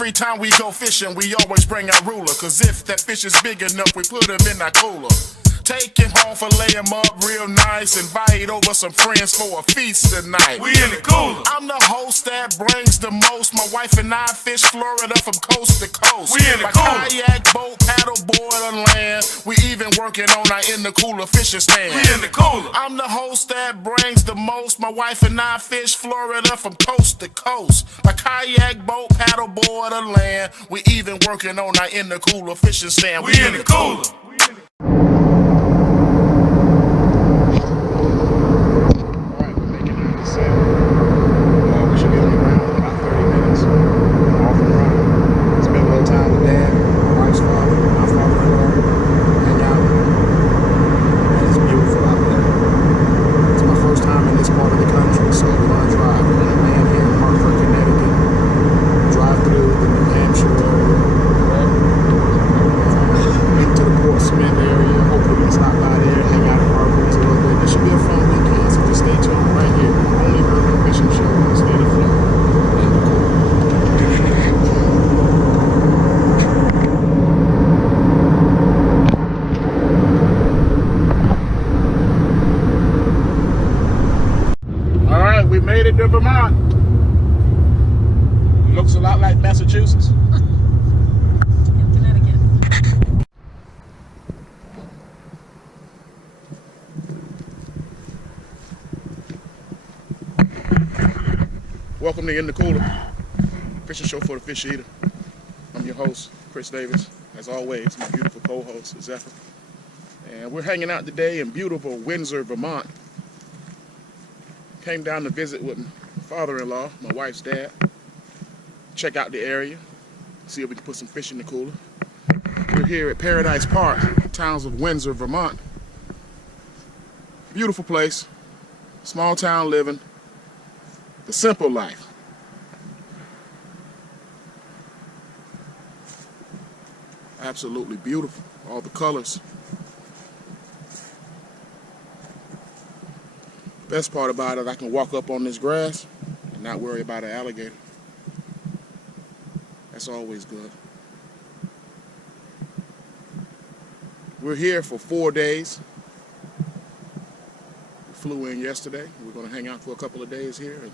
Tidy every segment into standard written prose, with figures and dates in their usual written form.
Every time we go fishing, we always bring our ruler. Cause if that fish is big enough, we put him in our cooler. Take him home, fillet him up real nice. Invite over some friends for a feast tonight. We in the cooler. I'm the host that brings the most. My wife and I fish Florida from coast to coast. We in the By cooler. kayak, boat, paddle board, or land. We even working on our in the cooler fishing stand. We in the cooler. I'm the host that brings the most. My wife and I fish Florida from coast to coast. By kayak, boat, paddle board, or land. We even working on our in the cooler fishing stand. We in the cooler. We made it to Vermont. Looks a lot like Massachusetts. Connecticut. Welcome to In the Cooler, fishing show for the fish eater. I'm your host, Chris Davis. As always, my beautiful co-host, Zephyr. And we're hanging out today in beautiful Windsor, Vermont. Came down to visit with my father-in-law, my wife's dad. Check out the area, see if we can put some fish in the cooler. We're here at Paradise Park, towns of Windsor, Vermont. Beautiful place, small town living, the simple life. Absolutely beautiful, all the colors. Best part about it, I can walk up on this grass and not worry about an alligator. That's always good. We're here for 4 days. We flew in yesterday. We're going to hang out for a couple of days here and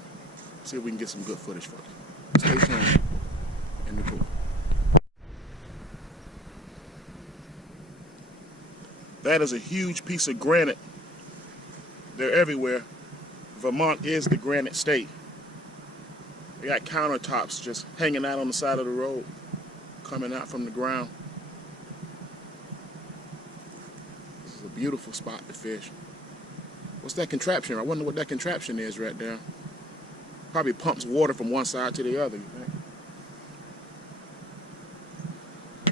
see if we can get some good footage for you. Stay tuned in the cooler. That is a huge piece of granite. They're everywhere. Vermont is the granite state. They got countertops just hanging out on the side of the road, coming out from the ground. This is a beautiful spot to fish. What's that contraption? I wonder what that contraption is right there. Probably pumps water from one side to the other, you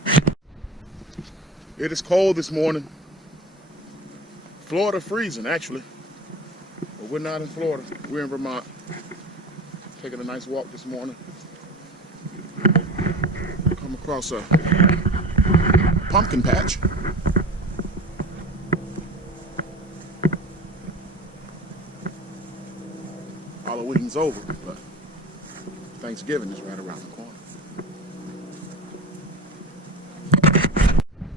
think? It is cold this morning. Florida freezing, actually. But we're not in Florida. We're in Vermont. Taking a nice walk this morning. Come across a pumpkin patch. Halloween's over, but Thanksgiving is right around the corner.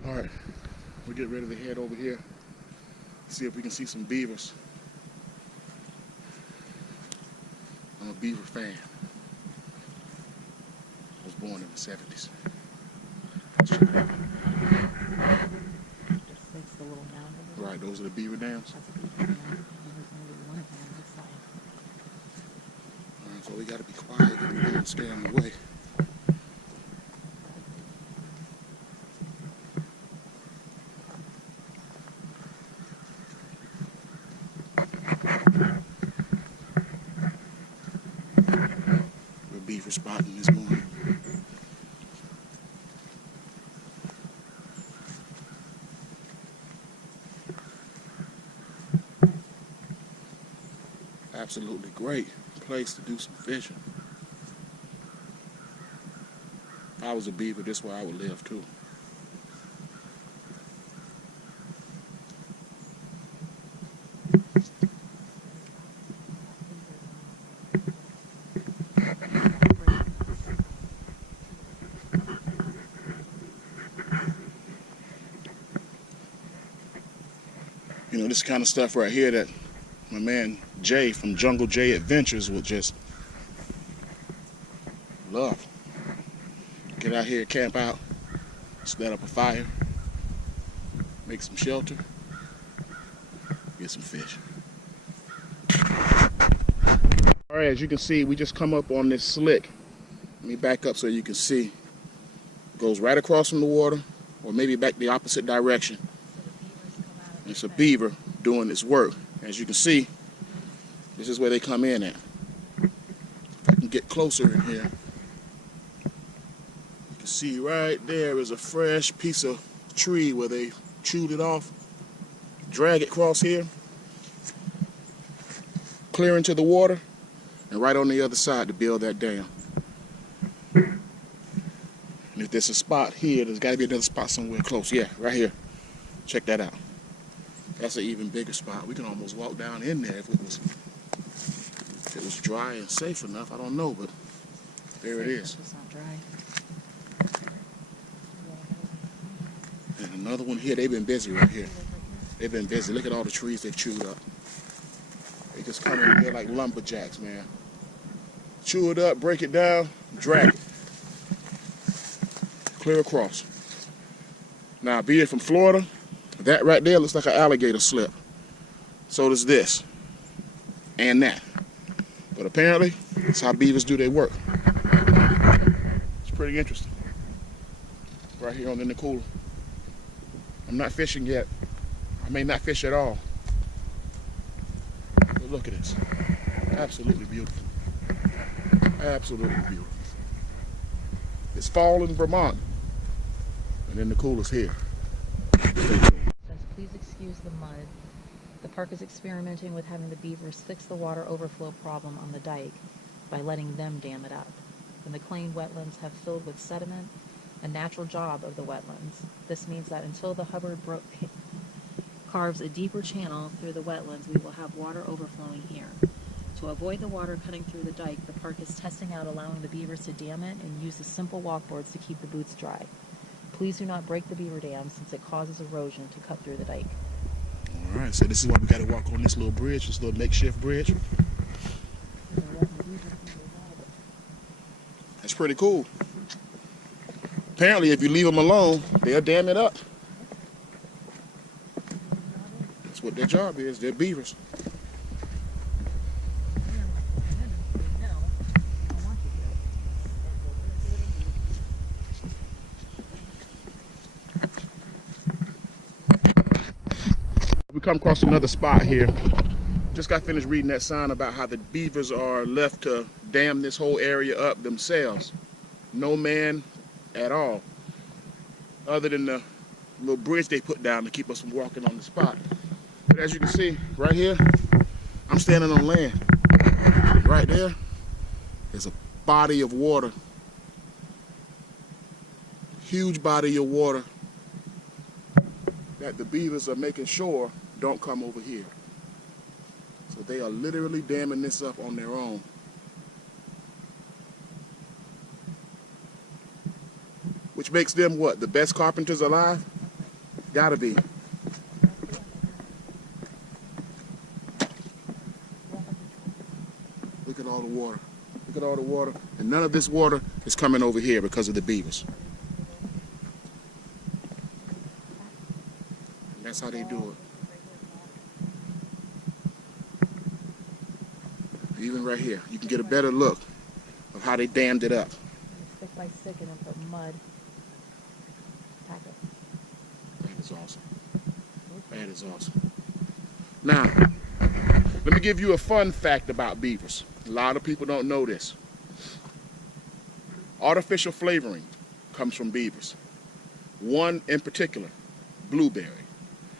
All right, we'll get ready to head over here. See if we can see some beavers. I'm a beaver fan. I was born in the 70s. That's the little mound over there. Right, those are the beaver dams. That's a beaver dam. There's only one of them on this side. All right, so we got to be quiet and we don't scare them away. We're beaver spotting this morning. Absolutely great place to do some fishing. If I was a beaver, this is where I would live too. know, this kind of stuff right here that my man Jay from Jungle Jay Adventures would just love. Get out here, camp out, set up a fire, make some shelter, get some fish. All right, as you can see, we just come up on this slick. Let me back up so you can see. It goes right across from the water, or maybe back the opposite direction. It's a beaver doing its work. As you can see, this is where they come in at. If I can get closer in here, you can see right there is a fresh piece of tree where they chewed it off. Drag it across here, clear into the water, and right on the other side to build that dam. And if there's a spot here, there's got to be another spot somewhere close. Yeah, right here. Check that out. That's an even bigger spot. We can almost walk down in there if it was dry and safe enough. I don't know, but there it is. It's not dry. And another one here. They've been busy right here. They've been busy. Look at all the trees they've chewed up. They just come in here like lumberjacks, man. Chew it up, break it down, drag it. Clear across. Now, being from Florida, that right there looks like an alligator slip. So does this. And that. But apparently, that's how beavers do their work. It's pretty interesting. Right here on the cooler. I'm not fishing yet. I may not fish at all. But look at this. Absolutely beautiful. Absolutely beautiful. It's fall in Vermont. And then the cooler's here. Please excuse the mud. The park is experimenting with having the beavers fix the water overflow problem on the dike by letting them dam it up. The McLean wetlands have filled with sediment, a natural job of the wetlands. This means that until the Hubbard Brook carves a deeper channel through the wetlands, we will have water overflowing here. To avoid the water cutting through the dike, the park is testing out allowing the beavers to dam it and use the simple walkboards to keep the boots dry. Please do not break the beaver dam since it causes erosion to cut through the dike. All right, so this is why we got to walk on this little bridge, this little makeshift bridge. That's pretty cool. Apparently, if you leave them alone, they'll dam it up. That's what their job is. They're beavers. We come across another spot here. Just got finished reading that sign about how the beavers are left to dam this whole area up themselves. No man at all, other than the little bridge they put down to keep us from walking on the spot. But as you can see, right here, I'm standing on land. Right there is a body of water. Huge body of water that the beavers are making sure don't come over here. So they are literally damming this up on their own. Which makes them what? The best carpenters alive? Gotta be. Look at all the water. Look at all the water. And none of this water is coming over here because of the beavers. And that's how they do it. Even right here, you can get a better look of how they dammed it up. Stick by stick and then put mud. Pack it. That is awesome. That is awesome. Now, let me give you a fun fact about beavers. A lot of people don't know this. Artificial flavoring comes from beavers. One in particular, blueberry.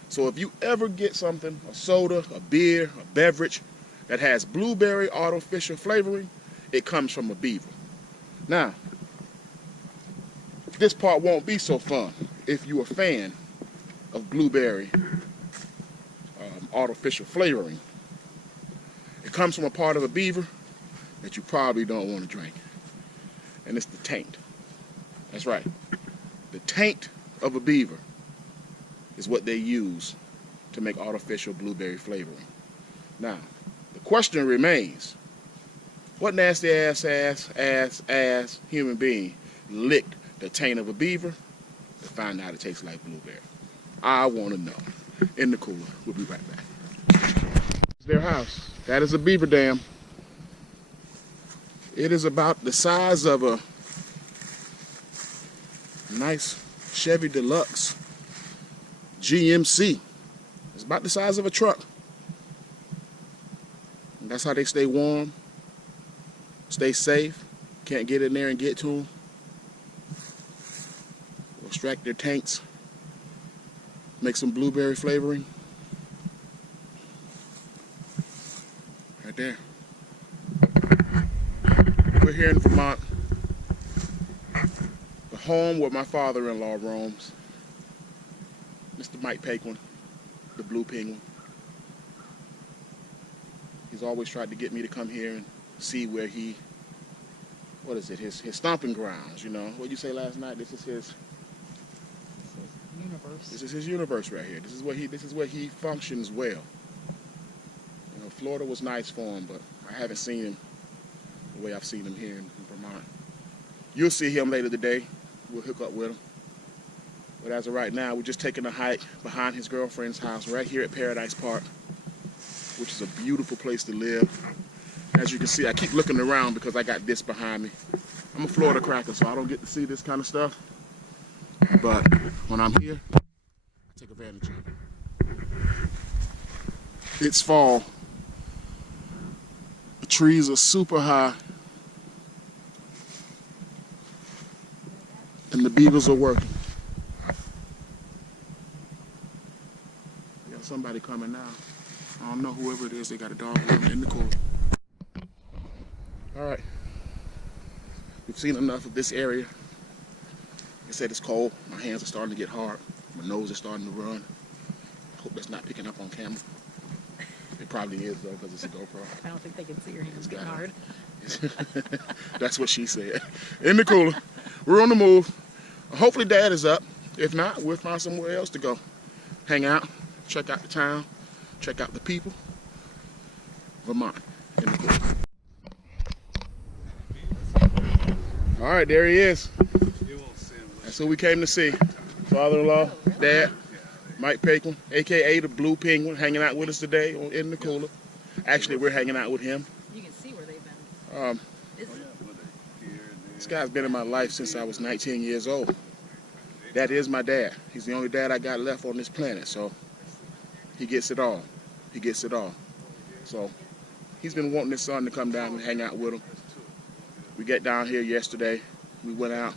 So if you ever get something, a soda, a beer, a beverage, that has blueberry artificial flavoring, it comes from a beaver. Now, this part won't be so fun if you're a fan of blueberry artificial flavoring. It comes from a part of a beaver that you probably don't want to drink, and it's the taint. That's right. The taint of a beaver is what they use to make artificial blueberry flavoring. Now, the question remains, what nasty ass human being licked the taint of a beaver to find out it tastes like blueberry? I want to know. In the cooler. We'll be right back. It's their house. That is a beaver dam. It is about the size of a nice Chevy Deluxe GMC. It's about the size of a truck. And that's how they stay warm, stay safe. Can't get in there and get to them. Extract their tanks. Make some blueberry flavoring. Right there. We're here in Vermont, the home where my father-in-law roams, Mr. Mike Paquin, the Blue Penguin. He's always tried to get me to come here and see where he, what is it, his stomping grounds, you know. What did you say last night? This is his universe. This is his universe right here. This is where he functions well. You know, Florida was nice for him, but I haven't seen him the way I've seen him here in Vermont. You'll see him later today. We'll hook up with him. But as of right now, we're just taking a hike behind his girlfriend's house right here at Paradise Park, which is a beautiful place to live. As you can see, I keep looking around because I got this behind me. I'm a Florida cracker, so I don't get to see this kind of stuff. But when I'm here, I take advantage of it. It's fall. The trees are super high. And the beavers are working. We got somebody coming now. I don't know whoever it is. They got a dog in the cooler. All right. We've seen enough of this area. They said it's cold. My hands are starting to get hard. My nose is starting to run. I hope that's not picking up on camera. It probably is though, because it's a GoPro. I don't think they can see your hands getting hard. That's what she said. In the cooler. We're on the move. Hopefully Dad is up. If not, we'll find somewhere else to go. Hang out, check out the town, check out the people. Vermont. In the cooler. All right, there he is. That's who we came to see. Father-in-law, Dad, Mike Paquin, a.k.a. the Blue Penguin, hanging out with us today in the cooler. Actually, we're hanging out with him. You can see where they've been. This guy's been in my life since I was 19 years old. That is my dad. He's the only dad I got left on this planet, so he gets it all. He gets it all. So he's been wanting his son to come down and hang out with him. We got down here yesterday. We went out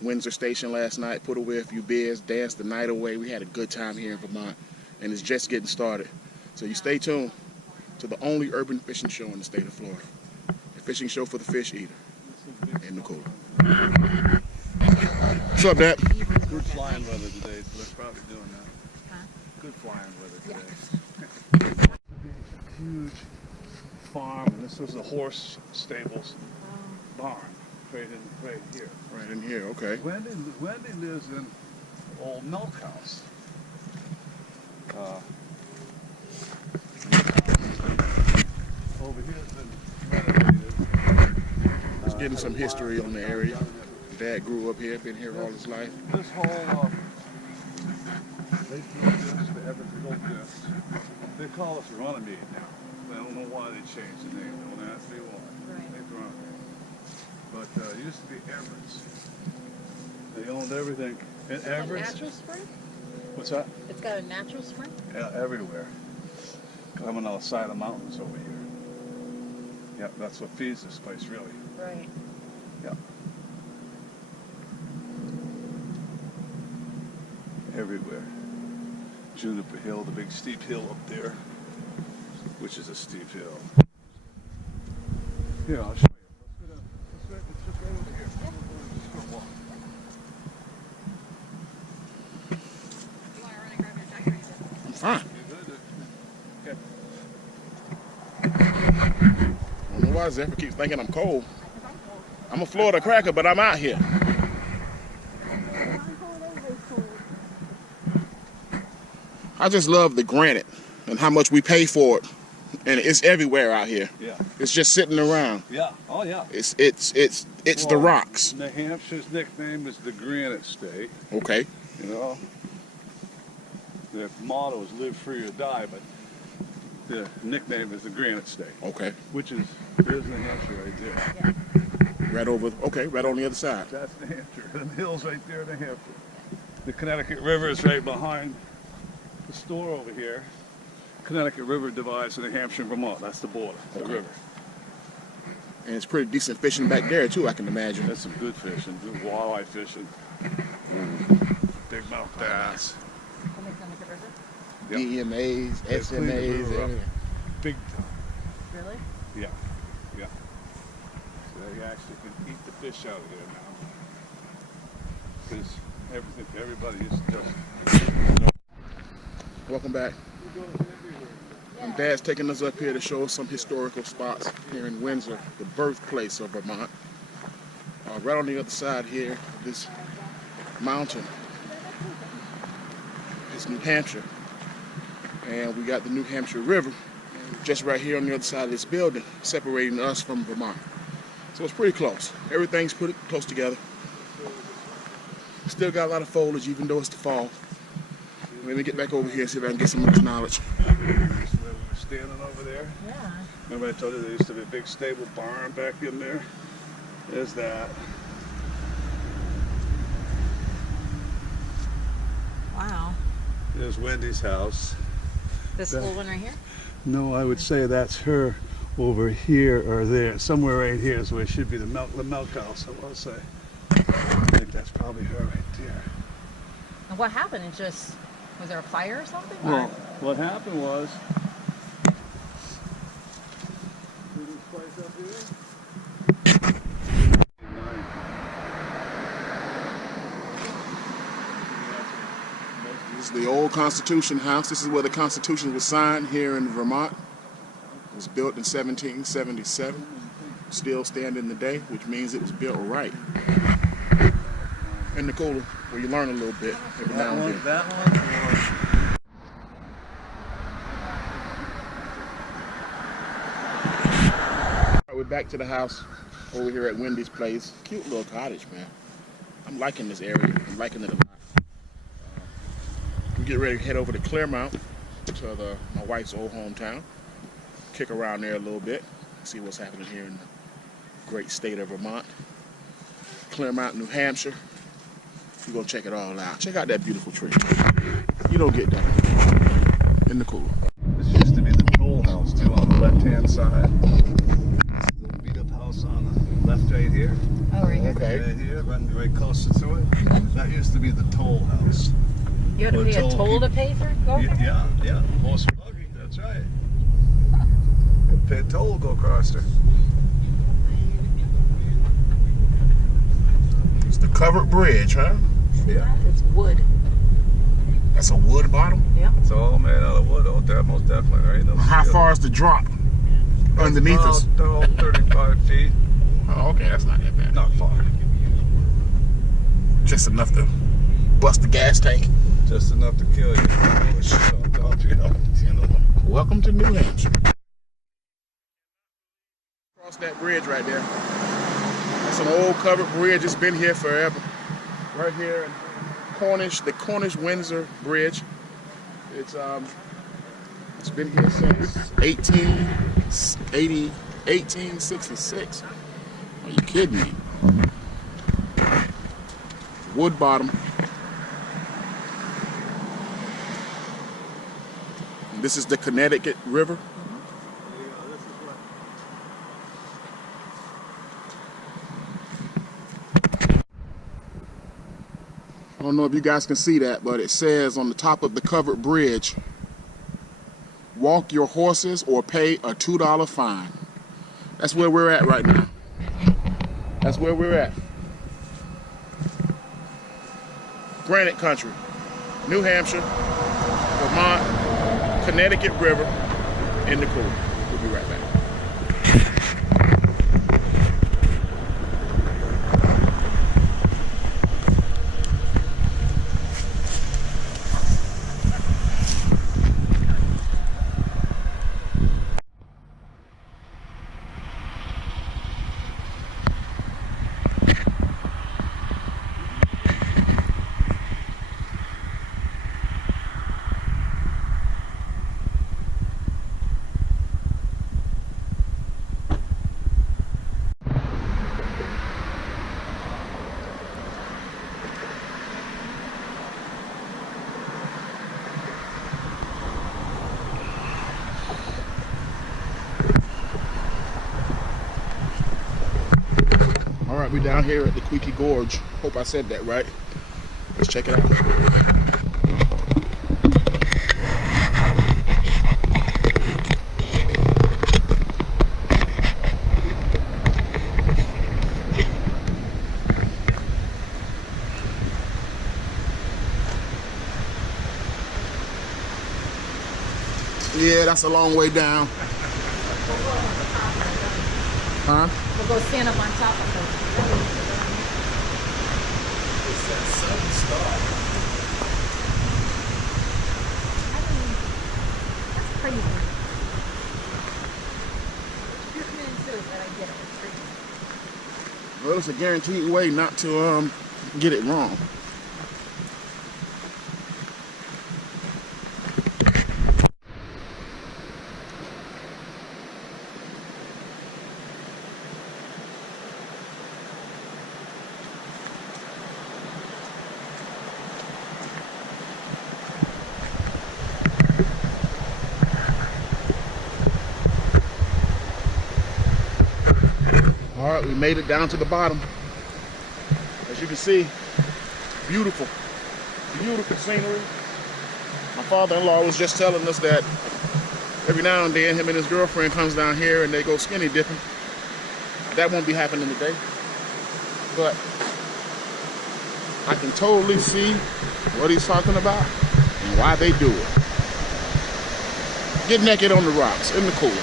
Windsor Station last night, put away a few beers, danced the night away. We had a good time here in Vermont, and it's just getting started. So you stay tuned to the only urban fishing show in the state of Florida. A fishing show for the fish eater. In the cooler. What's up, Dad? Good flying weather today, so they're probably doing that. Huh? Good flying weather today. Huge farm, and this is a horse stables barn right here. Right in here, okay. Wendy lives in old milk house. Over here has been renovated. Just getting some history on the area. Dad grew up here, been here all his life. This whole, they built this, they have to build this. They call us Runnymede now. I don't know why they changed the name. Don't ask me why. Right. It's Runnymede. But it used to be Everett's. They owned everything. And Everett's. Natural spring? What's that? It's got a natural spring? Yeah, everywhere. Coming outside the mountains over here. Yeah, that's what feeds this place, really. Right. Yeah. Everywhere. Juniper Hill, the big steep hill up there, which is a steep hill. Here, I'll show you. It's just right over here. Just go walk. You want to run and grab your jacket? I'm fine. Okay. I don't know why Zephyr keeps thinking I'm cold. I'm a Florida cracker, but I'm out here. I just love the granite and how much we pay for it, and it's everywhere out here. Yeah. It's just sitting around. Yeah. Oh yeah. It's the Well, rocks. New Hampshire's nickname is the Granite State. Okay. You know, the motto is "Live Free or Die," but the nickname is the Granite State. Okay. Which is there's New Hampshire right there. Right over. Okay. Right on the other side. That's New Hampshire. The hills right there, New Hampshire. The Connecticut River is right behind the store over here. Connecticut River divides New Hampshire and Vermont. That's the border, the river. And it's pretty decent fishing back there too, I can imagine. That's some good fishing, good walleye fishing. Big mouth bass. On the Connecticut River? Yep. DMAs, They clean the SMAs, river up. everything. Big time. Really? Yeah, yeah. So you actually can eat the fish out of there now. Because everybody is just... Welcome back. And Dad's taking us up here to show us some historical spots here in Windsor, the birthplace of Vermont. Right on the other side here, this mountain is New Hampshire. And we got the New Hampshire River just right here on the other side of this building, separating us from Vermont. So it's pretty close. Everything's pretty close together. Still got a lot of foliage, even though it's the fall. Let me get back over here and see if I can get some of this knowledge. Where we were standing over there. Yeah. Remember I told you there used to be a big stable barn back in there? There's that. Wow. There's Wendy's house. This little one right here? No, I would say that's her over here or there. Somewhere right here is where it should be the milk house, I will say. I think that's probably her right there. And what happened? It just, was there a fire or something? Well, what happened was, see this place up here? This is the old Constitution House. This is where the Constitution was signed here in Vermont. It was built in 1777. Still standing today, which means it was built right. In the cooler, where you learn a little bit every now and then. That one, All right, we're back to the house over here at Wendy's place. Cute little cottage, man. I'm liking this area. I'm liking it a lot. We get ready to head over to Claremont, to my wife's old hometown. Kick around there a little bit, see what's happening here in the great state of Vermont. Claremont, New Hampshire. We're gonna check it all out. Check out that beautiful tree. You don't get that in the cooler. this used to be the toll house too on the left-hand side. Little beat-up house on the left right here. Oh, right here. Okay. Right here, running right closer to it. That used to be the toll house. You had to pay a Toll toll to people- pay for go there? Yeah, horse and buggy, that's right. Pay a toll, go across there. It's the covered bridge, huh? Yeah. It's wood. That's a wood bottom. Yep. It's all made out of wood, most definitely. There ain't no How steel. far is the drop underneath us? About 35 feet. Oh, okay, that's not that bad. Not far. Just enough to bust the gas tank. Just enough to kill you. Welcome to New Hampshire. Across that bridge right there. That's an old covered bridge. It's been here forever. Right here in Cornish, the Cornish-Windsor Bridge. It's been here since 1866. Are you kidding me? Wood bottom. This is the Connecticut River. I don't know if you guys can see that, but it says on the top of the covered bridge, walk your horses or pay a $2 fine. That's where we're at right now. That's where we're at. Granite country, New Hampshire, Vermont, Connecticut River, in the cooler. We'll be right back. Alright, we're down here at the Queaky Gorge. Hope I said that right. Let's check it out. Yeah, that's a long way down. Huh? We'll go stand up on top of them. It's that sudden start. That's crazy. You're coming into it, but I get it. It's crazy. Well, it's a guaranteed way not to get it wrong. All right, we made it down to the bottom. As you can see, beautiful, beautiful scenery. My father-in-law was just telling us that every now and then him and his girlfriend comes down here and they go skinny dipping. That won't be happening today. But I can totally see what he's talking about and why they do it. Get naked on the rocks in the cooler.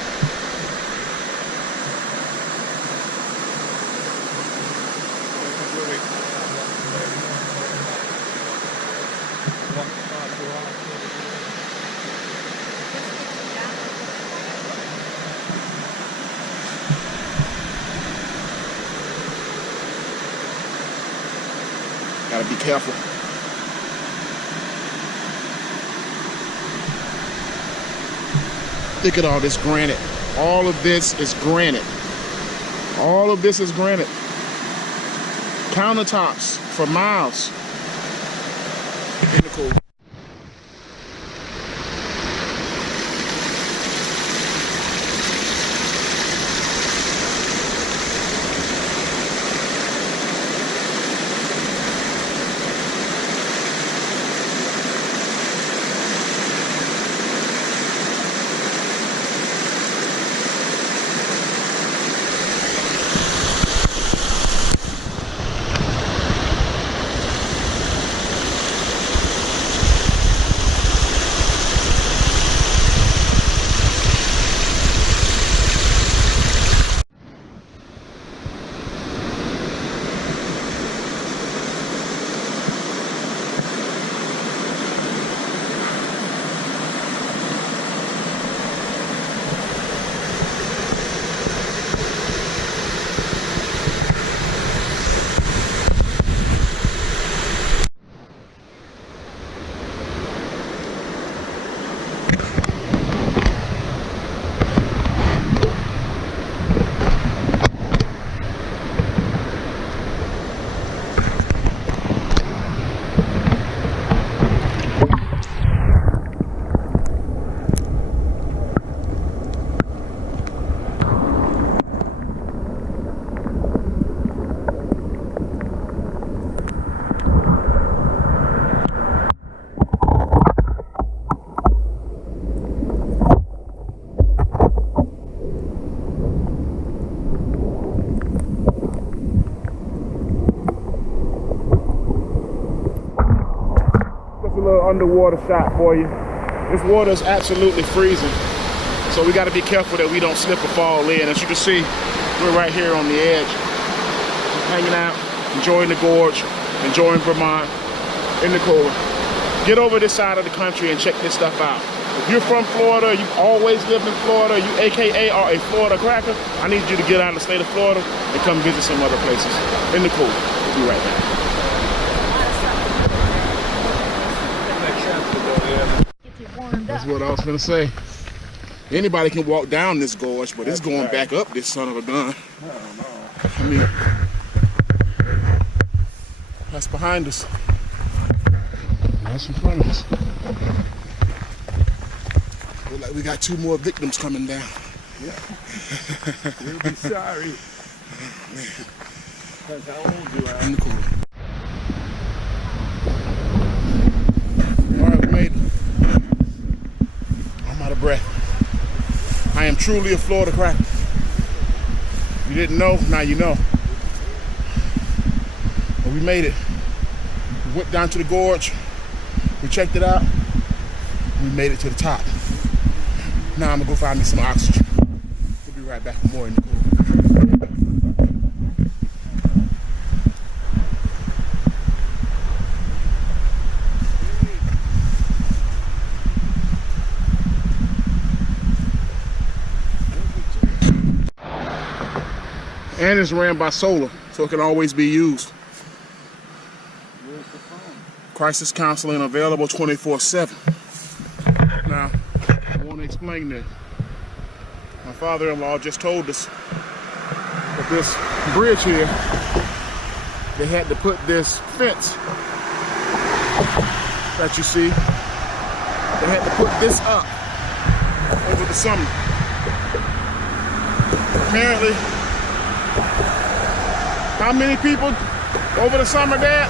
Gotta be careful. Look at all this granite. All of this is granite. All of this is granite. Countertops for miles. In the cool. Underwater shot for you. This water is absolutely freezing, so we got to be careful that we don't slip or fall in. As you can see, we're right here on the edge, just hanging out, enjoying the gorge, enjoying Vermont in the cooler. Get over this side of the country and check this stuff out. If you're from Florida, you've always lived in Florida, you AKA are a Florida cracker, I need you to get out of the state of Florida and come visit some other places in the cooler. We'll be right back. That's what I was gonna say. Anybody can walk down this gorge, but it's going back up this son of a gun. I mean, that's behind us. That's in front of us. Look like we got 2 more victims coming down. Yeah. We'll be sorry. Depends how old you are. In the cooler. All right, we made it. I'm out of breath. I am truly a Florida cracker. You didn't know, now you know. But we made it. We went down to the gorge. We checked it out. We made it to the top. Now I'm gonna go find me some oxygen. We'll be right back with more in the cooler. And it's ran by solar, so it can always be used. Where's the phone? Crisis counseling available 24/7. Now, I want to explain that. My father-in-law just told us that this bridge here, they had to put this fence that you see, they had to put this up over the summer. Apparently, how many people over the summer, Dad?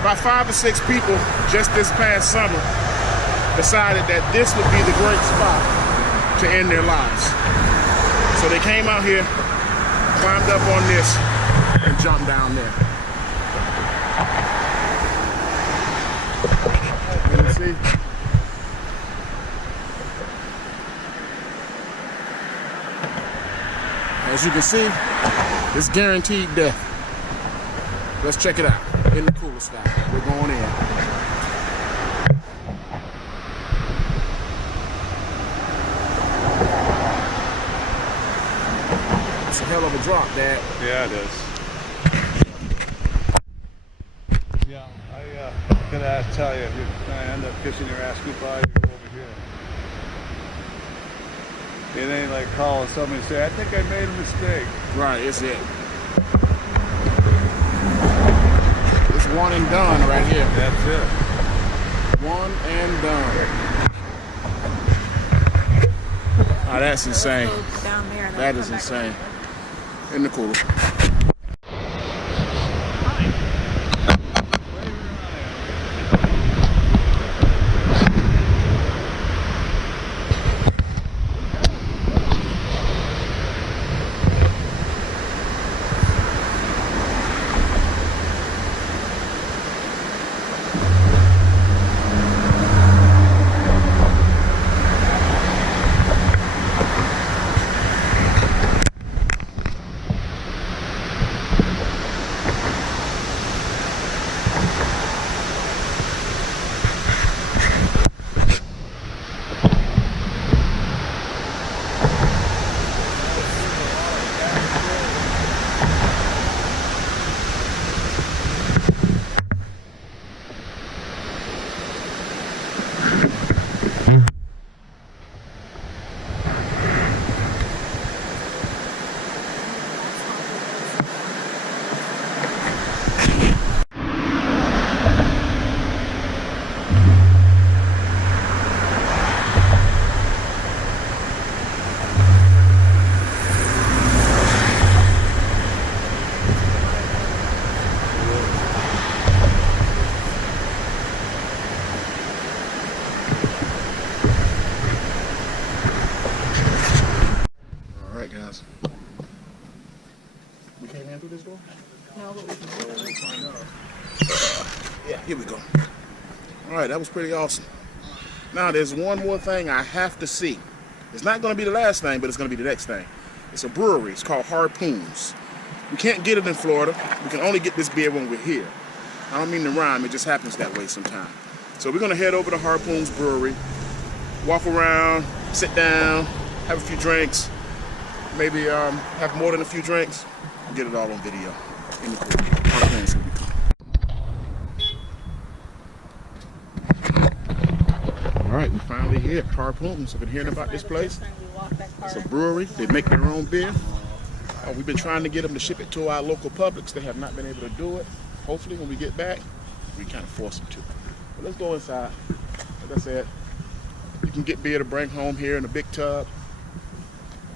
About 5 or 6 people just this past summer decided that this would be the great spot to end their lives. So they came out here, climbed up on this, and jumped down there. Can you see? As you can see, it's guaranteed death. Let's check it out. In the cooler style. We're going in. It's a hell of a drop, Dad. Yeah, it is. Yeah, I gotta tell you, if you're gonna end up kissing your ass goodbye, you go over here. It ain't like calling somebody and say, I think I made a mistake. Right, it's it. It's one and done right here. That's it. One and done. Oh, that's insane. Down there and That is insane. In the cooler. We came in through this door? No, but we can Find out. Yeah, here we go. All right, that was pretty awesome. Now, there's one more thing I have to see. It's not going to be the last thing, but it's going to be the next thing. It's a brewery. It's called Harpoons. We can't get it in Florida. We can only get this beer when we're here. I don't mean to rhyme. It just happens that way sometimes. So we're going to head over to Harpoons Brewery, walk around, sit down, have a few drinks, maybe have more than a few drinks, and get it all on video. In the cool. Harpoons, here we come. All right, we finally here at Harpoons. I've been hearing about this place. It's a brewery. They make their own beer. We've been trying to get them to ship it to our local Publix. They have not been able to do it. Hopefully, when we get back, we kind of force them to. But let's go inside. Like I said, you can get beer to bring home here in a big tub,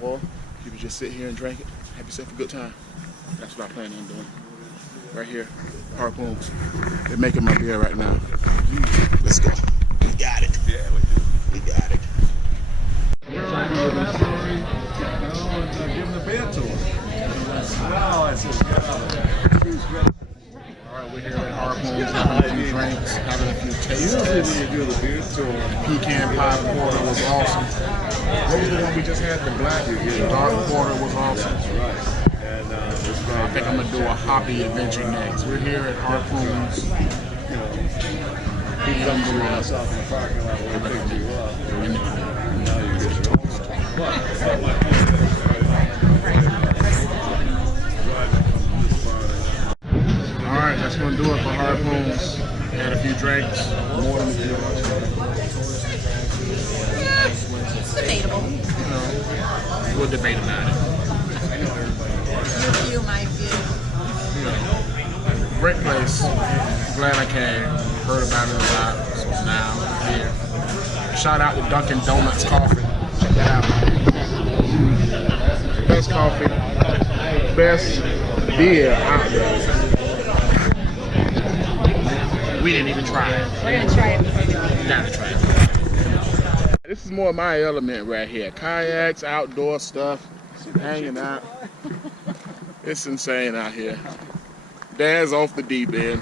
or you can just sit here and drink it Have yourself a good time. That's what I plan on doing. Right here, Harpoons. They're making my beer right now. Let's go. We got it. Yeah, we do. We got it. Give him the beer to him. Alright, we're here at Harpoons having a few drinks, having a few tastes. Pecan pie porter was awesome. What was the one we just had? The black dark porter was awesome. I think I'm gonna do a hoppy adventure next. We're here at Harpoons. He comes around outside in the parking lot where he picked you up. In the corner. Now you get your own stuff. Alright, that's gonna do it for Harpoons. Had a few drinks. More than a few. It's debatable. We'll debate about it. Your view, my view. Great place. Glad I came. Heard about it a lot. So now I'm here. Shout out to Dunkin' Donuts Coffee. Check that out. Best coffee. Best beer out there. We didn't even try it. We're gonna try it before we leave. Gotta try it. This is more my element right here. Kayaks, outdoor stuff, hanging out. It's insane out here. Dad's off the deep end.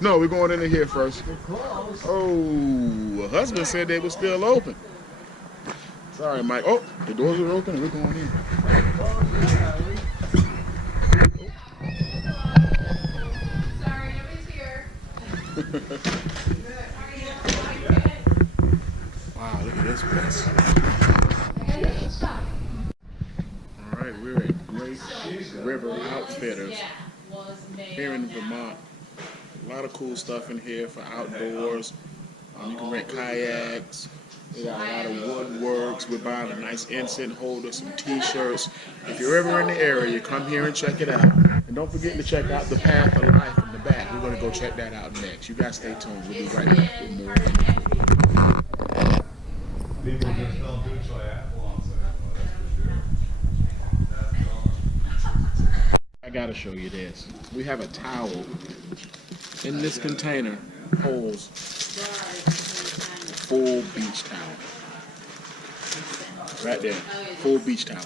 No, we're going into here first. Oh, husband said they were still open. Sorry, Mike. Oh, the doors are open. We're going in. Sorry, nobody's here. Wow, look at this place. All right, we're at Great River Outfitters here in Vermont. A lot of cool stuff in here for outdoors. You can rent kayaks. They got a lot of woodworks. We're buying a nice incense holder, some t-shirts. If you're ever in the area, you come here and check it out. And don't forget to check out the Path of Life in the back. We're going to go check that out next. You guys stay tuned. We'll be right back with more. People just don't do triathlons anymore, that's for sure. I got to show you this. We have a towel. In this container holds full beach towel. Right there. Full beach towel.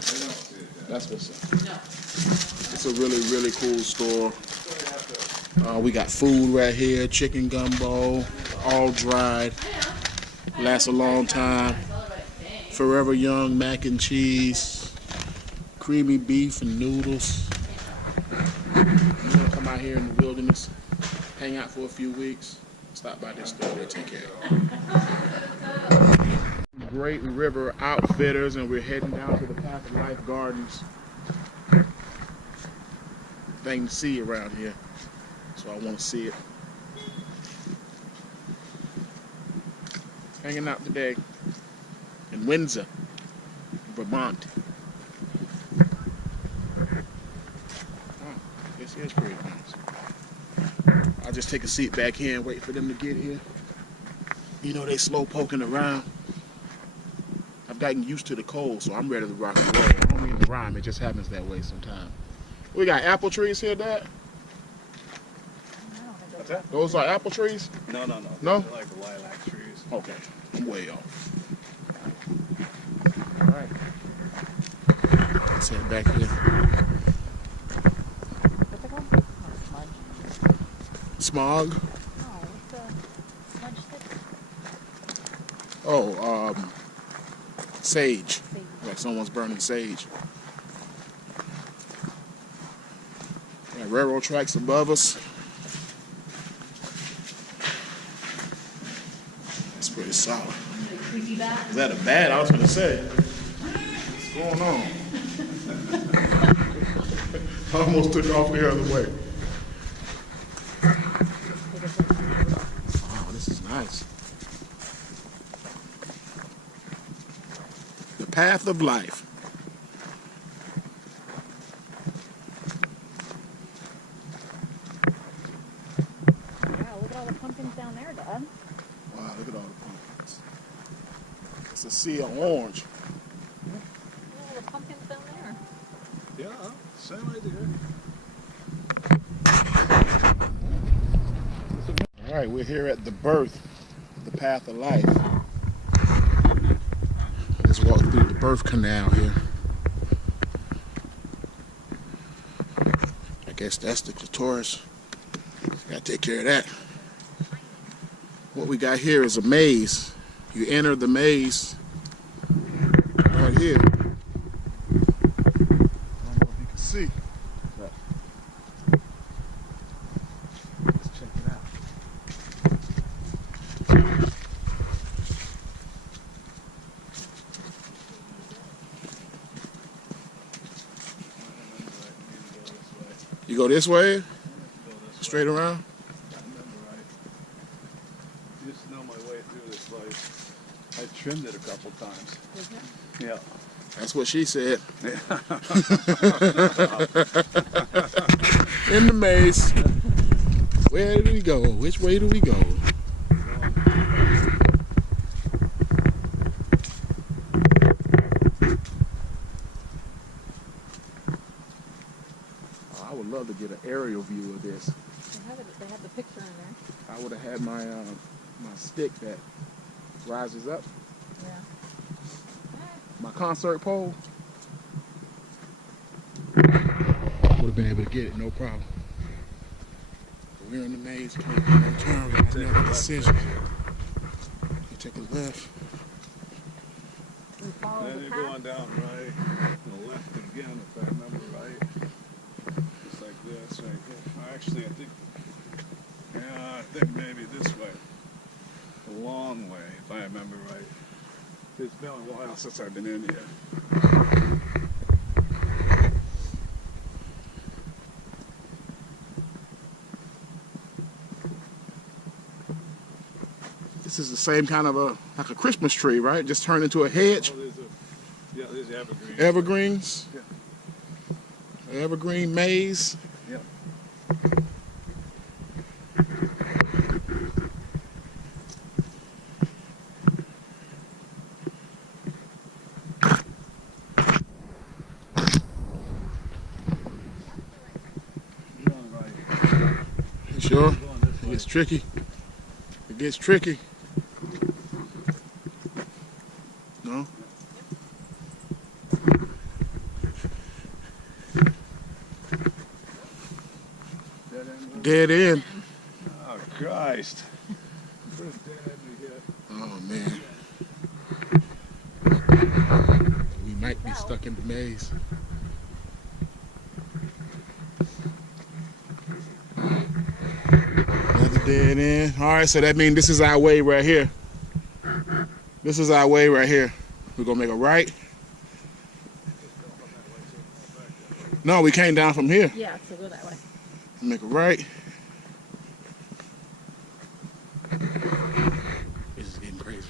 That's what's up. It's a really, really cool store. We got food right here. Chicken gumbo. All dried. Lasts a long time. Forever Young mac and cheese. Creamy beef and noodles. You want to come out here in the wilderness, hang out for a few weeks, stop by this store, they'll take care of you. Great River Outfitters, and we're heading down to the Path of Life Gardens. Thing to see around here, so I want to see it. Hanging out today in Windsor, Vermont. This is pretty nice. I'll just take a seat back here and wait for them to get here. You know, they slow poking around. I've gotten used to the cold, so I'm ready to rock and roll. I don't mean to rhyme, it just happens that way sometimes. We got apple trees here, Dad? What's that? Those are apple trees? No? No? They're like lilac trees. Okay, I'm way off. All right. Let's head back here. What's it called? Smog? No, what's the smudge stick? Oh, sage. Sage. Like someone's burning sage. Got railroad tracks above us. That's pretty solid. Is that a bat? I was gonna say. What's going on? I almost took off the other way. Wow, this is nice. The Path of Life. Wow, look at all the pumpkins down there, Dad. Wow, look at all the pumpkins. It's a sea of orange. Same idea. All right, we're here at the birth, the path of life. Let's walk through the birth canal here. I guess that's the clitoris. Gotta take care of that. What we got here is a maze. You enter the maze right here. I don't know if you can see, but let's check it out. You go this way? Straight around? Used to know my way through this place. I trimmed it a couple times. Yeah. That's what she said. In the maze. Where do we go? Which way do we go? Oh, I would love to get an aerial view of this. They have the picture in there. I would have had my my stick that rises up. Yeah. My concert pole. Would have been able to get it, no problem. But we're in the maze. Can't do no turn. We got another decision. You take a left. And follow Then the you're path. going down right, and left again, if I remember right. Just like this right here. Actually, I think maybe this way. A long way, if I remember right. It's been a while since I've been in here. This is the same kind of like a Christmas tree, right? Just turned into a hedge. Oh, there's evergreen. Evergreens. Yeah. Evergreen maze. Yep. You're on the right. You sure? Going this It way. gets tricky. It gets tricky. No? Dead end. Dead end. Oh, Christ. First dead end we hit. Oh, man. We might be stuck in the maze. Another dead end. All right, so that means this is our way right here. This is our way right here. We're going to make a right. No, we came down from here. Yeah, so go that way. Make a right. This is getting crazy.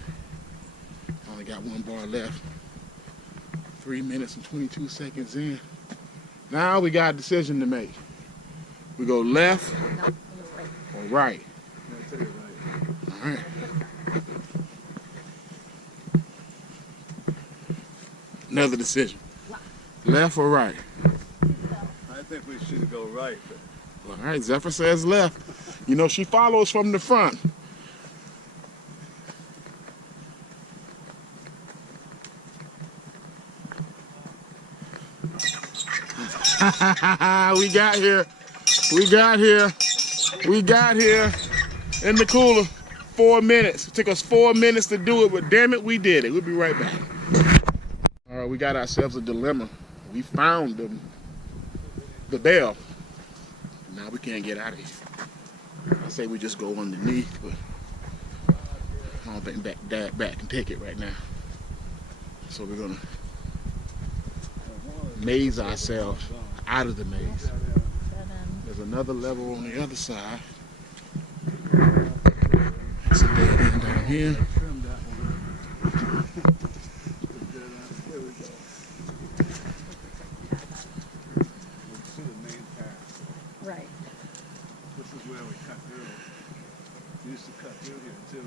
I only got one bar left. 3 minutes and 22 seconds in. Now we got a decision to make. We go left No, you're right. or right. No, take it right. All right. Another decision. Left or right? I think we should go right. All right, Zephyr says left. You know, she follows from the front. We got here. We got here. We got here in the cooler. 4 minutes. It took us 4 minutes to do it, but damn it, we did it. We'll be right back. All right, we got ourselves a dilemma. We found the bell. Now we can't get out of here. I say we just go underneath, but I don't think Dad back can take it right now. So we're gonna maze ourselves out of the maze. Dead end. There's another level on the other side. It's a dead end down here. Trim that one. Dead end. Here we go. We see the main path. Right. This is where we cut through. We used to cut through here too.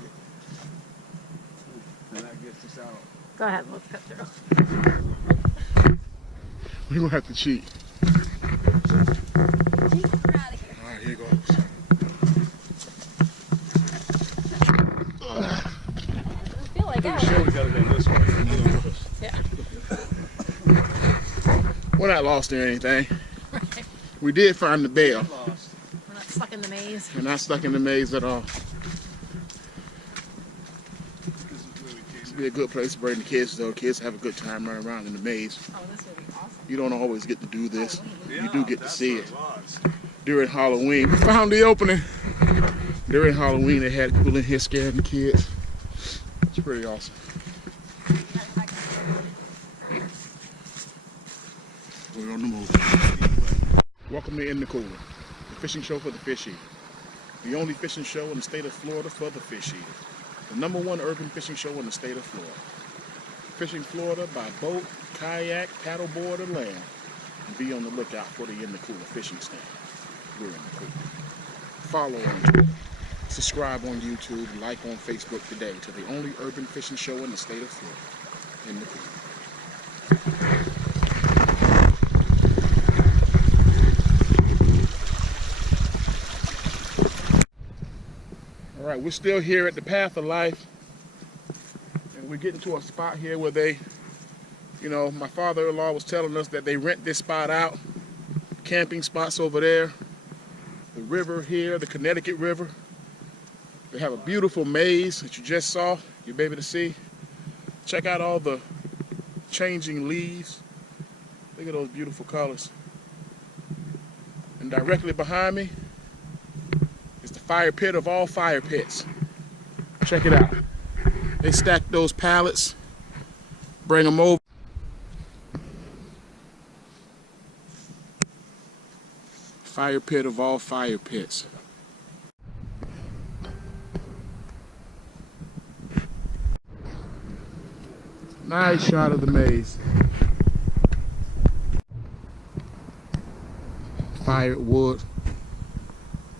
And that gets us out. Go ahead, let's cut through. We're gonna have to cheat. Alright, here goes. Feel like I'm sure we gotta go this way. Yeah. We're not lost or anything. Right. We did find the bell. Lost. We're not stuck in the maze. We're not stuck in the maze at all. This is where we came. It's be a good place to bring the kids though. Kids have a good time running around in the maze. Oh, this would be awesome. You don't always get to do this. Yeah, You do get to that's see what it. was. During Halloween. We found the opening. During Halloween they had people in here scaring the kids. It's pretty awesome. We're on the move. Welcome to In the Cooler, the fishing show for the fish eater. The only fishing show in the state of Florida for the fish eater. The #1 urban fishing show in the state of Florida. Fishing Florida by boat, kayak, paddleboard, or land. And be on the lookout for the In the Cooler fishing stand. We're in the cooler. Follow on Twitter. Subscribe on YouTube, like on Facebook today to the only urban fishing show in the state of Florida. In the Cooler. All right, we're still here at the Path of Life, and we're getting to a spot here where they, you know, my father-in-law was telling us that they rent this spot out, camping spots over there, the river here, the Connecticut River. They have a beautiful maze that you just saw, you'll be able to see. Check out all the changing leaves. Look at those beautiful colors. And directly behind me is the fire pit of all fire pits. Check it out. They stack those pallets, bring them over. Fire pit of all fire pits. Nice shot of the maze. Fired wood.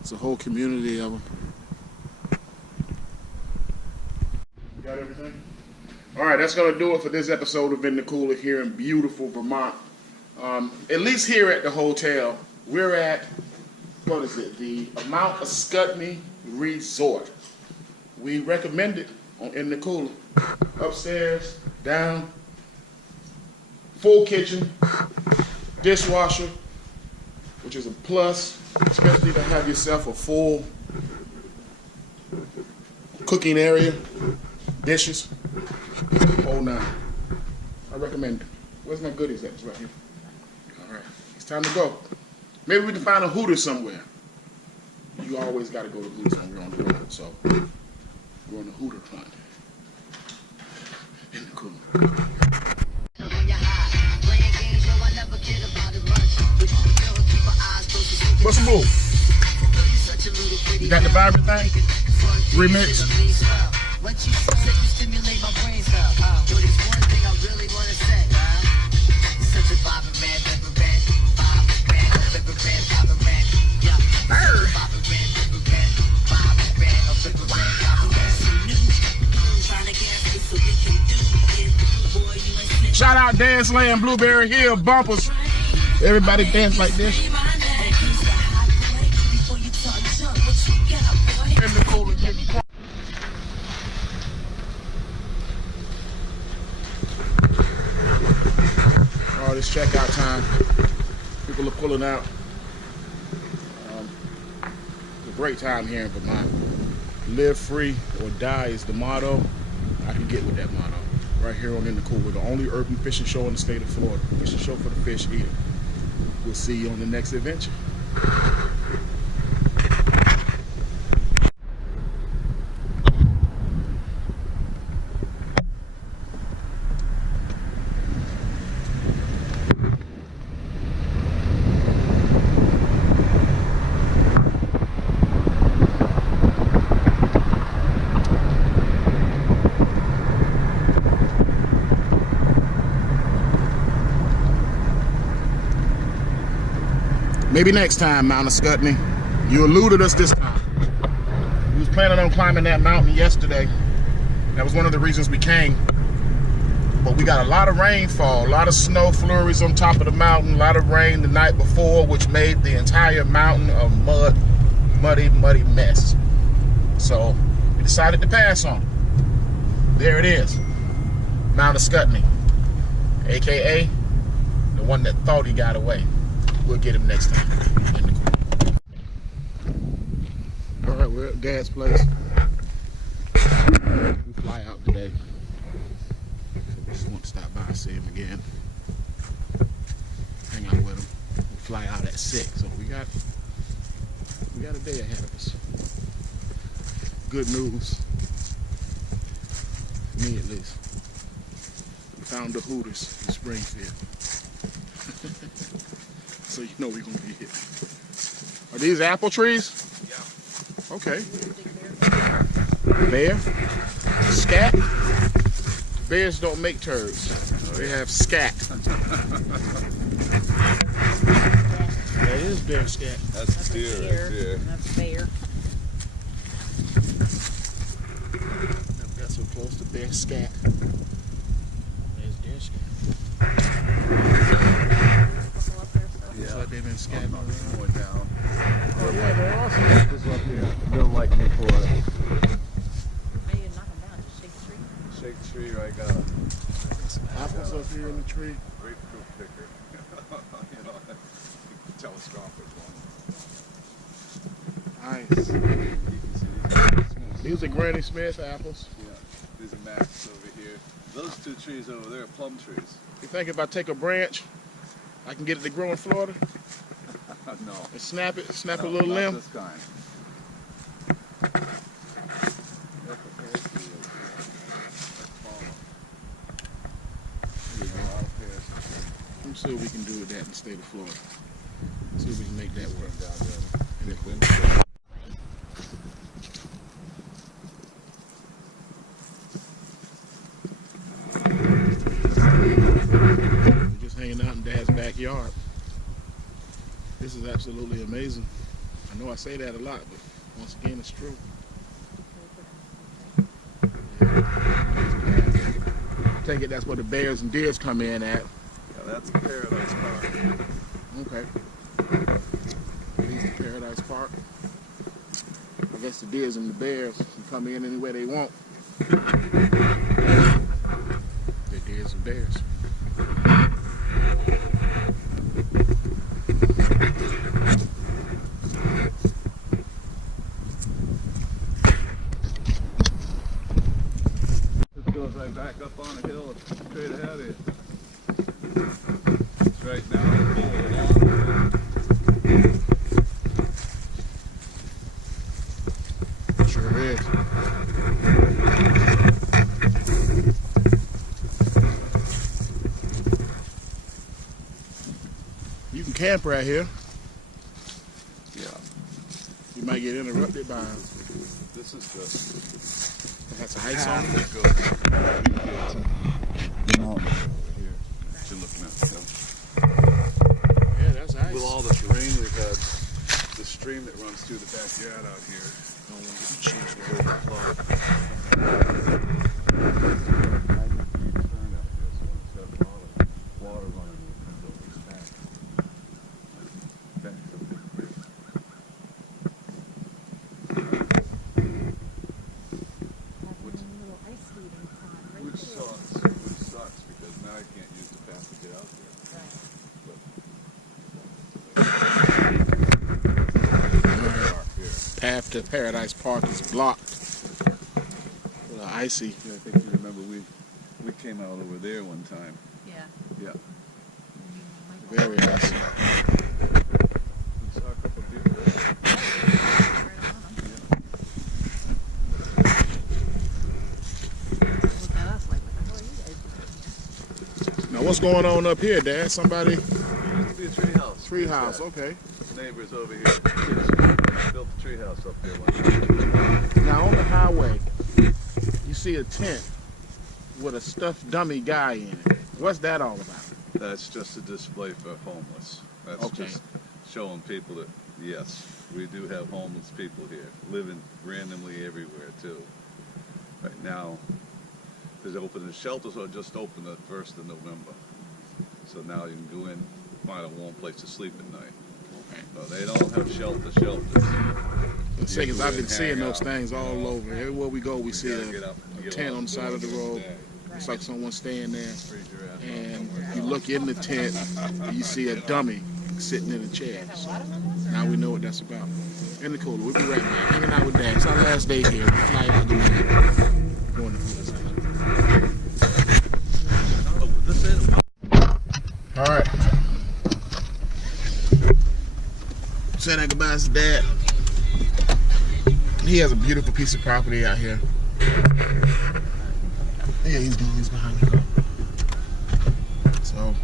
It's a whole community of them. You got everything? All right, that's going to do it for this episode of In the Cooler here in beautiful Vermont. At least here at the hotel, we're at, what is it, the Mount Ascutney Resort. We recommend it on In the Cooler. Upstairs, down, full kitchen, dishwasher, which is a plus, especially to have yourself a full cooking area, dishes, whole nine. I recommend it. Where's my goodies at? It's right here. All right, it's time to go. Maybe we can find a Hooters somewhere. You always got to go to Hooters when we're on the road, so we're on the Hooter hunt. In the Cooler. What's the move? You got the vibrant thing? Remix? Shout out Dance Land, Blueberry Hill, Bumpers. Everybody dance like this. In the Cooler. Oh, it's checkout time. People are pulling out. It's a great time here in Vermont. Live free or die is the motto. I can get with that motto. Right here on In the Cooler, the only urban fishing show in the state of Florida. Fishing show for the fish eater. We'll see you on the next adventure. Maybe next time, Mount Ascutney. You eluded us this time. We was planning on climbing that mountain yesterday. That was one of the reasons we came. But we got a lot of rainfall, a lot of snow flurries on top of the mountain, a lot of rain the night before, which made the entire mountain a muddy mess. So we decided to pass on it. There it is, Mount Ascutney, aka the one that thought he got away. We'll get him next time. All right, we're at Dad's place. We fly out today. Just want to stop by and see him again. Hang out with him. We fly out at 6, so we got a day ahead of us. Good news. For me at least. We found the Hooters in Springfield. So you know we're gonna be here. Are these apple trees? Yeah. Okay. Bear? Scat? Bears don't make turds. They have scat. That is bear scat. That's deer right there. That's bear. Never got so close to bear scat. There's deer scat. Looks like they've been scatting around. Going down. Oh yeah, there are some apples up here. They'll like me for it. How you knock them down? Just shake the tree? Shake the tree, right? Got Some apples up here in the tree. grapefruit picker. You know, telescopic one. Nice. You can see these. These are Granny Smith apples. Yeah, these are Max over here. Those two trees over there are plum trees. You think if I take a branch, I can get it to grow in Florida? No. And snap a little not limb? This kind. Let me see what we can do with that in the state of Florida. See if we can make that work. We're just hanging out in Dad's backyard. This is absolutely amazing. I know I say that a lot, but once again, it's true. Take it that's where the bears and deers come in at. Yeah, that's Paradise Park. Okay. These are Paradise Park. I guess the deers and the bears can come in any way they want. They're deers and bears. This goes right back up on the hill straight ahead of you. It's right now. Sure is. You can camp right here. Yeah. You might get interrupted by This is that's the ice on path it. that goes the mountain over here that you're looking at. Yeah, that's ice. With all the terrain we've had, the stream that runs through the backyard out here, no one can choose to overflow. 90 feet turn out here, so it's got a lot of water running into this back. Back to the creek. Which sucks because now I can't use the path to get out there. Park here. Path to Paradise Park is blocked. Icy. Yeah, I think you remember we came out over there one time. Yeah. Yeah. Very icy. We saw a couple of people there. Look at us like, what the hell are you guys doing? Now what's going on up here, Dad? Somebody Used to be a tree house. tree house, okay. Neighbors over here. Built a tree house up there one time. Now on the highway, you see a tent with a stuffed dummy guy in it. What's that all about? That's just a display for homeless. That's Okay. just showing people that, yes, we do have homeless people here, living randomly everywhere too. Right now, They opened the shelters or just opened the 1st of November. So now you can go in, find a warm place to sleep at night. No, they don't have shelters. Because I've been seeing those things all over. Everywhere we go, we see a tent on the side of the road. It's like someone staying there. And you look in the tent, and you see a dummy sitting in a chair. So now we know what that's about. In the cooler, we'll be right back. Hanging out with Dad. It's our last day here. We fly out the weekend. Going to all right. Saying that goodbye to Dad. He has a beautiful piece of property out here. Yeah, he's behind me. So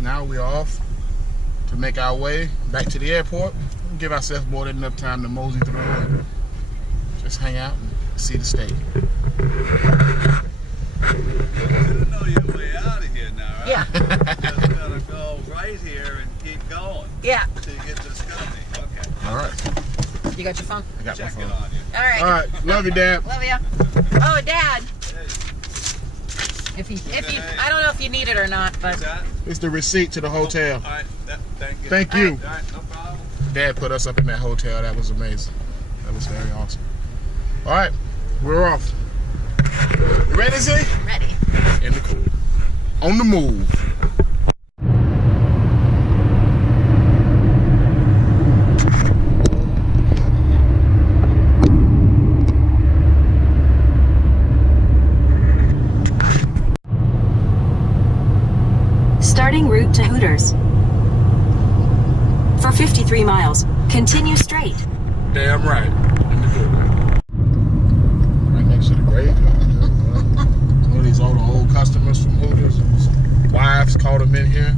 now we're off to make our way back to the airport. We'll give ourselves more than enough time to mosey through and just hang out and see the state. You know your way out of here now, right? Yeah. Just gotta go right here and keep going. Yeah. Till you get to Scotty. Okay. All right. You got your phone? I got Check my it phone. on you. All right. All right. Love you, Dad. Love you. Oh, Dad. Hey, If you, I don't know if you need it or not, but what's that? It's the receipt to the hotel. All right. Thank you. Thank you. All right. No problem. Dad put us up in that hotel. That was amazing. That was very awesome. All right. We're off. You ready, Z? ready. In the cool. On the move. Starting route to Hooters. For 53 miles, continue straight. Damn right. In the cool. Right next to the graveyard. One of these old customers from Hooters. Wives called them in here.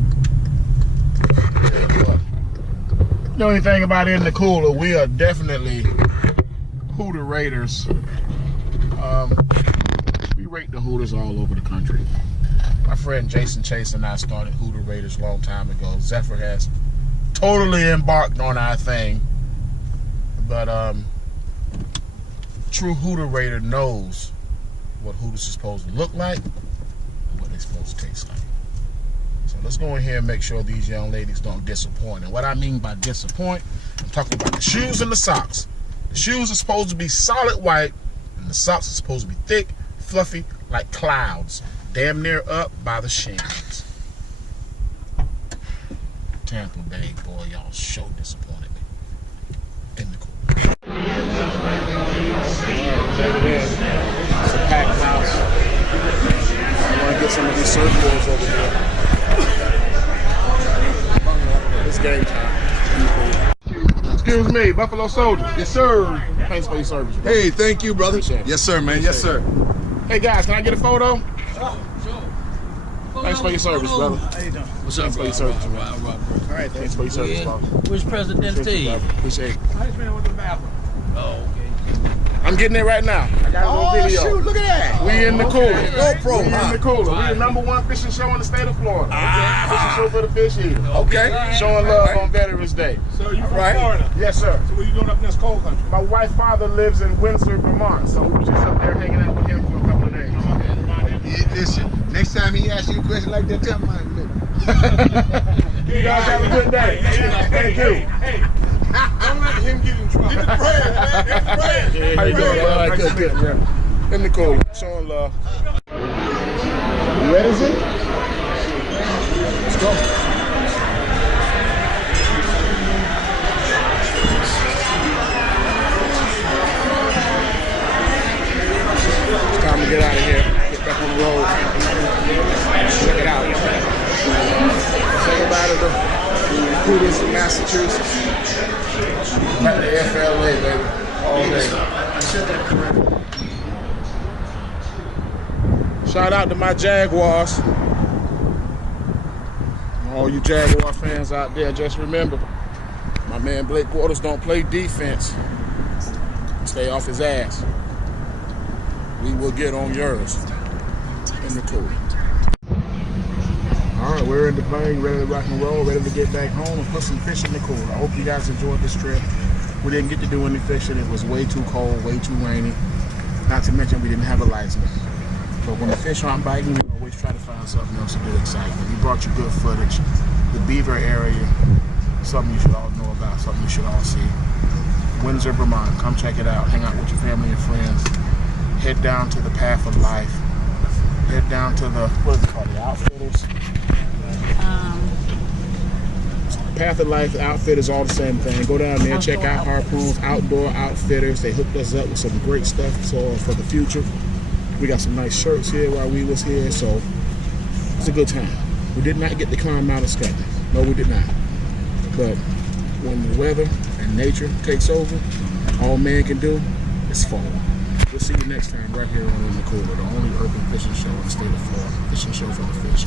You know anything about in the cooler? We are definitely Hooter Raiders. We rate the Hooters all over the country. My friend Jason Chase and I started Hooter Raiders a long time ago. Zephyr has totally embarked on our thing. But true Hooter Raider knows what Hooters is supposed to look like and what they're supposed to taste like. So let's go in here and make sure these young ladies don't disappoint. And what I mean by disappoint, I'm talking about the shoes and the socks. The shoes are supposed to be solid white, and the socks are supposed to be thick, fluffy, like clouds, damn near up by the shins. Tampa Bay, boy, y'all sure disappointed me. In the cool. It's a packed house. I want to get some of these surfboards over here. It's game time. Excuse me, Buffalo Soldier. Yes, sir. Thanks for your service, bro. Hey, thank you, brother. Appreciate it. Yes, sir, man. Yes, sir. Hey, guys, can I get a photo? Thanks for your service, brother. How you doing? What's Thanks for your service, man. All right, Thanks for your service, brother. Where's President Appreciate T? you, brother. Appreciate it. I just ran with the bathroom. Oh, okay. I'm getting it right now. I got a little video. shoot, look at that. We in the cooler. GoPro, We in huh? the cooler. We the #1 fishing show in the state of Florida. Fishing show for the fish eaters. Okay. Showing love on Veterans Day. So you from Right. Florida? Yes, sir. So what you doing up in this cold country? My wife's father lives in Windsor, Vermont, so we were just up there hanging out with him for a couple of days. Listen, next time he asks you a question like that, tell him I admit. You guys have a good day. Thank you. Hey, don't let him get in trouble. Get the bread, man. Get the bread. How you doing, bro? All right, good. Yeah. In the cooler. Showing love. You ready, Z? Let's go. It's time to get out of here. Get back on the road. Check it out. Say goodbye to the Hooters in Massachusetts. Back to FLA, baby. All day. Shout out to my Jaguars. All you Jaguar fans out there, just remember, my man Blake Waters don't play defense. Stay off his ass. We will get on yours. In the cool. All right, we're in the plane, ready to rock and roll, ready to get back home and put some fish in the cooler. I hope you guys enjoyed this trip. We didn't get to do any fishing. It was way too cold, way too rainy. Not to mention we didn't have a license. But when the fish aren't biting, we always try to find something else to do exciting. We brought you good footage. The beaver area, something you should all know about, something you should all see. Windsor, Vermont. Come check it out. Hang out with your family and friends. Head down to the Path of Life. Head down to the, what is it called, the Outfitters? Path of Life, Outfitters, all the same thing. Go down there, check out Harpoons, Outdoor Outfitters. They hooked us up with some great stuff for the future. We got some nice shirts here while we was here, so it's a good time. We did not get to climb Mount Scotland. No, we did not. But when the weather and nature takes over, all man can do is fall. We'll see you next time right here on In the Cooler, the only urban fishing show in the state of Florida. Fishing show for the fish.